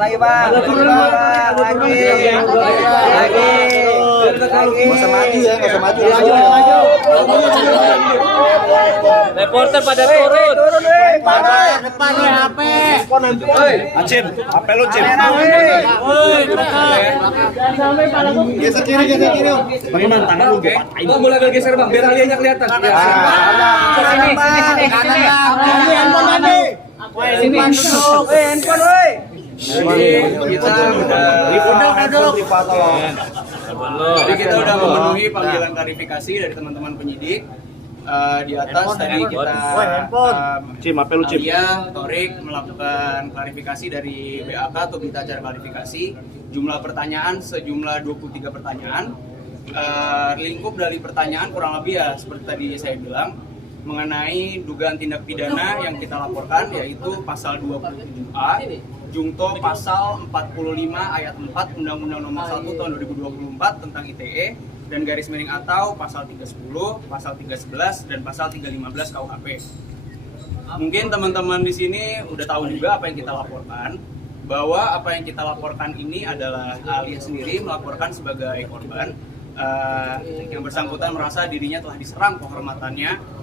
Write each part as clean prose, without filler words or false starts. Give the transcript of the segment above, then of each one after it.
lagi bang. Lagi. Nggak usah maju ya, nggak usah maju. Reporter pada turun. Depan HP. Acim, HP lu Cim. Geser kiri. Bagaimana tangan lu gue patahin? Bang, boleh agak geser bang, biar aliannya kelihatan. Sini. Handphone woi. Kita udah memenuhi panggilan klarifikasi dari teman-teman penyidik. Di atas tadi kita Cim, HP lu Cim. Alia, Torik melakukan klarifikasi dari BAK atau berita acara klarifikasi. Jumlah pertanyaan sejumlah 23 pertanyaan. Lingkup dari pertanyaan kurang lebih ya seperti tadi saya bilang mengenai dugaan tindak pidana yang kita laporkan yaitu pasal 27A Jungto pasal 45 ayat 4 Undang-Undang Nomor 1 Tahun 2024 tentang ITE dan garis miring atau pasal 310, pasal 311 dan pasal 315 KUHP. Mungkin teman-teman di sini udah tahu juga apa yang kita laporkan, bahwa apa yang kita laporkan ini adalah Alia sendiri melaporkan sebagai korban. Yang bersangkutan merasa dirinya telah diserang kehormatannya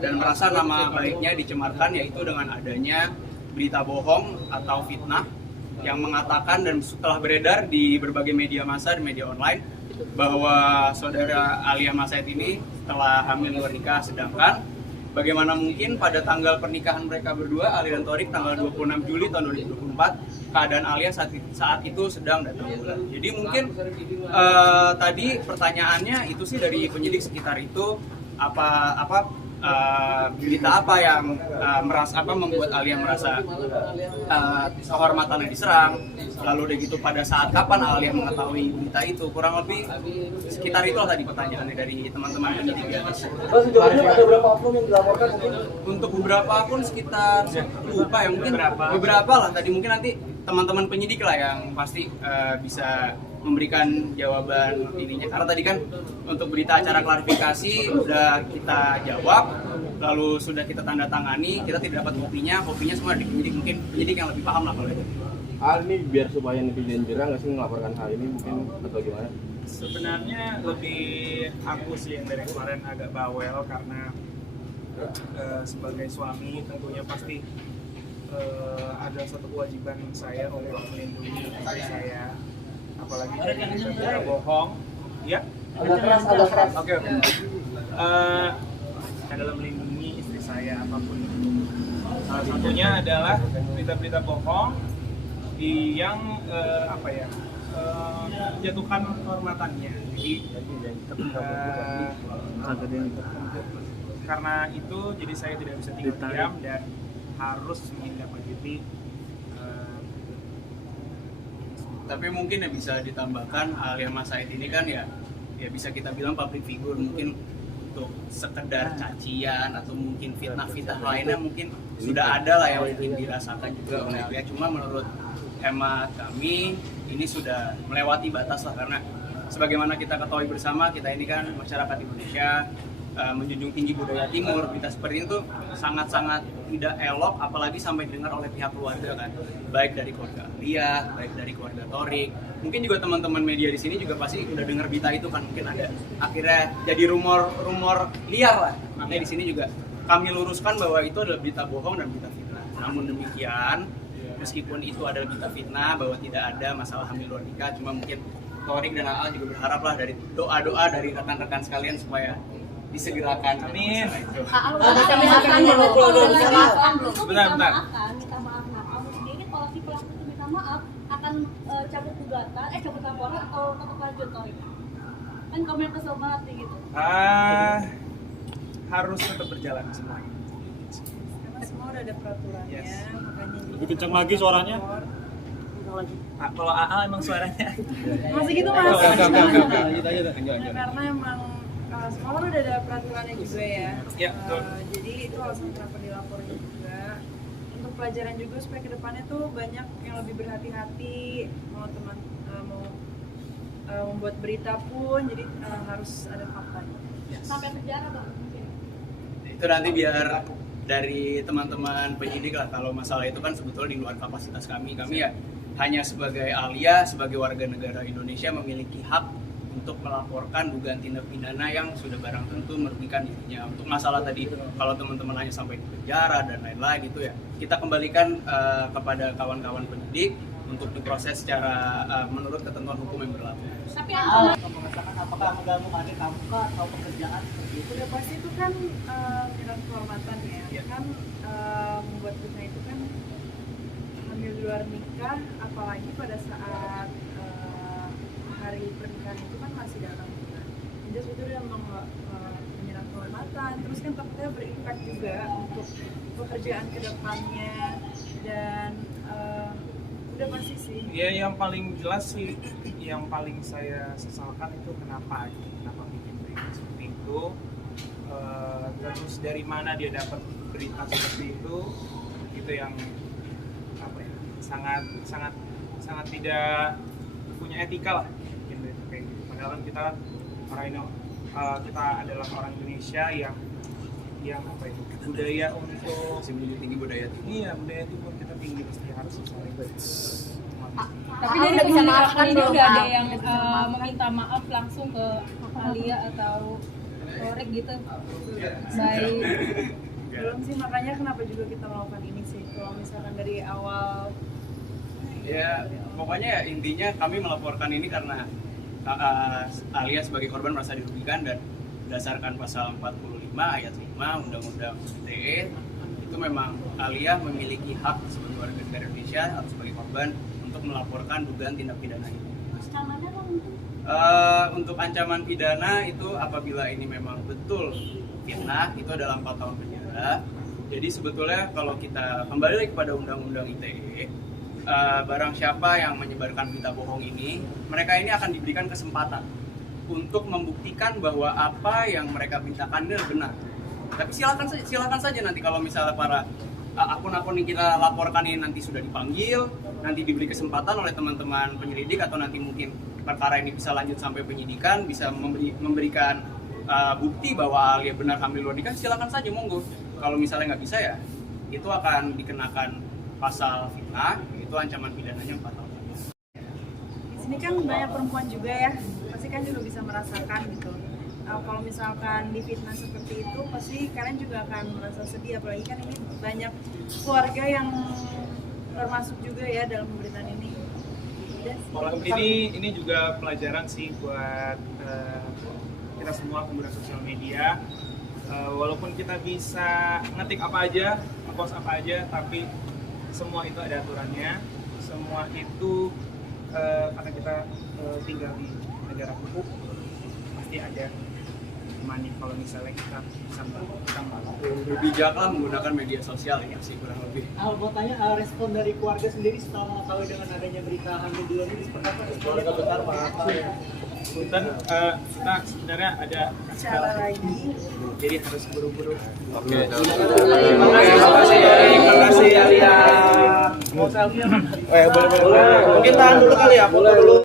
dan merasa nama baiknya dicemarkan yaitu dengan adanya berita bohong atau fitnah yang mengatakan dan setelah beredar di berbagai media massa dan media online bahwa saudara Alia Masaid ini telah hamil luar nikah, sedangkan bagaimana mungkin pada tanggal pernikahan mereka berdua, Alia dan Torik, tanggal 26 Juli tahun 2024, keadaan Alia saat itu sedang datang bulan. Jadi mungkin tadi pertanyaannya itu sih dari penyidik sekitar itu berita apa yang membuat Alia merasa kehormatannya diserang, lalu udah gitu pada saat kapan Alia mengetahui berita itu, kurang lebih sekitar itulah tadi pertanyaannya dari teman-teman penyidik di atas. Ada berapa akun yang dilaporkan mungkin? Untuk beberapa akun sekitar lupa ya, mungkin beberapa lah tadi, mungkin nanti teman-teman penyidik lah yang pasti bisa memberikan jawaban ininya, karena tadi kan untuk berita acara klarifikasi udah kita jawab, lalu sudah kita tanda tangani, kita tidak dapat kopinya semua di penyidik, mungkin penyidik yang lebih paham lah kalau itu. Hal ini biar supaya netizen jerah nggak sih melaporkan hal ini mungkin atau gimana? Sebenarnya lebih aku sih yang dari kemarin agak bawel karena sebagai suami tentunya pasti ada satu kewajiban saya untuk melindungi istri saya, apalagi dari berita bohong, ya? Agak keras. Oke. Adalah melindungi istri saya apapun itu. Salah satunya adalah berita-berita bohong yang jatuhkan kehormatannya. Jadi karena itu jadi saya tidak bisa tinggal diam dan harus menindaklanjuti. Tapi mungkin yang bisa ditambahkan Alia Masaid ini kan ya bisa kita bilang public figure, mungkin untuk sekedar cacian atau mungkin fitnah lainnya mungkin sudah ada lah yang mungkin dirasakan juga oleh Alia. Cuma menurut hemat kami ini sudah melewati batas lah, karena sebagaimana kita ketahui bersama, kita ini kan masyarakat Indonesia menjunjung tinggi budaya timur. Berita seperti itu sangat-sangat tidak elok, apalagi sampai didengar oleh pihak keluarga kan, baik dari keluarga Alia, baik dari keluarga Torik. Mungkin juga teman-teman media di sini juga pasti udah dengar berita itu kan, mungkin ada akhirnya jadi rumor liar lah. Makanya di sini juga kami luruskan bahwa itu adalah berita bohong dan berita fitnah. Namun demikian, meskipun itu adalah berita fitnah bahwa tidak ada masalah hamil luar nikah, cuma mungkin Torik dan Aal juga berharap lah dari doa-doa dari rekan-rekan sekalian supaya disegerakan. Amin. Aal udah bisa maafkan belum? Bentar. Minta maaf. Kamu sendiri kalau si pelaku itu minta maaf akan cabut gugatan, cabut laporan atau tetap lanjut Torik? Kan kamu yang kesel banget nih gitu. Harus tetap berjalan semuanya. Karena semua udah ada peraturannya, Yes. makanya Lebih kencang lagi suaranya. Kalau AA emang suaranya masih gitu mas. Karena emang semua kan udah ada peraturannya juga ya. Ya, betul. Jadi itu alasan kenapa dilaporin juga. Untuk pelajaran juga supaya kedepannya tuh banyak yang lebih berhati-hati, mau membuat berita pun, jadi harus ada faktanya. Sampai penjara bang mungkin. Itu nanti biar dari teman-teman penyidik lah, kalau masalah itu kan sebetulnya di luar kapasitas kami ya hanya sebagai Alia, sebagai warga negara Indonesia memiliki hak untuk melaporkan dugaan tindak pidana yang sudah barang tentu merugikan dirinya. Untuk masalah tadi, kalau teman-teman hanya sampai di penjara dan lain-lain gitu ya, kita kembalikan kepada kawan-kawan penyidik untuk diproses secara menurut ketentuan hukum yang berlaku. Tapi ancaman Mengatakan apakah mengganggu adik kamu kah atau pekerjaan seperti itu? Udah pasti itu kan menyerang kehormatan ya. Kan membuat fitnah itu kan hamil di luar nikah, apalagi pada saat hari pernikahan itu kan masih dalam bulan. Jadi itu udah menyerang kehormatan. Terus kan takutnya berimpact juga untuk pekerjaan kedepannya dan udah pasti sih. Ya yang paling jelas sih, yang paling saya sesalkan itu kenapa bikin berita seperti itu. Terus dari mana dia dapat berita seperti itu yang apa ya, sangat tidak punya etika lah gitu, kayak gitu. Padahal kan kita kita adalah orang Indonesia yang apa itu, budaya untuk Menjunjung tinggi budaya tinggi. iya budaya timur kita tinggi, pasti harus saling Tapi dari komunikasi ini udah ada yang meminta maaf langsung ke Alia atau Torek gitu. Baik. Belum sih, makanya kenapa juga kita melakukan ini sih. Kalau misalkan dari awal Ya, pokoknya ya intinya kami melaporkan ini karena Alia sebagai korban merasa dirugikan, dan berdasarkan pasal 45 ayat 5 Undang-Undang ITE itu memang Alia memiliki hak sebagai warga negara Indonesia atau sebagai korban untuk melaporkan dugaan tindak pidana ini. ancamannya apa mungkin? Untuk ancaman pidana itu apabila ini memang betul fitnah itu adalah 4 tahun penjara. Jadi sebetulnya kalau kita kembali lagi kepada Undang-Undang ITE, barang siapa yang menyebarkan berita bohong ini, mereka ini akan diberikan kesempatan untuk membuktikan bahwa apa yang mereka beritakan ini benar. Tapi silakan saja nanti kalau misalnya para akun-akun yang kita laporkan ini nanti sudah dipanggil, nanti diberi kesempatan oleh teman-teman penyelidik, atau nanti mungkin perkara ini bisa lanjut sampai penyidikan, bisa memberikan bukti bahwa Alia benar hamil luar nikah, silakan saja, monggo. Kalau misalnya nggak bisa ya, itu akan dikenakan pasal fitnah, itu ancaman pidananya 4 tahun. di sini kan banyak perempuan juga ya, pasti kan juga bisa merasakan gitu. Kalau misalkan difitnah seperti itu, pasti kalian juga akan merasa sedih, apalagi kan ini banyak keluarga yang termasuk juga ya dalam pemberitaan ini. Ini juga pelajaran sih buat kita semua pengguna sosial media. Walaupun kita bisa ngetik apa aja, ngepost apa aja, tapi semua itu ada aturannya. Semua itu karena kita tinggal di negara hukum, pasti ada money kalau misalnya kita Bijaklah menggunakan media sosial ini sih kurang lebih. Mau tanya respon dari keluarga sendiri setelah mengetahui dengan adanya berita hamil di luar ini seperti apa? Keluarga besar Punten, kita sebenarnya ada Cara lagi. jadi harus buru-buru. Oke. Terima kasih Alia. Mau selfie? Boleh. Mungkin tahan dulu kali ya, foto dulu.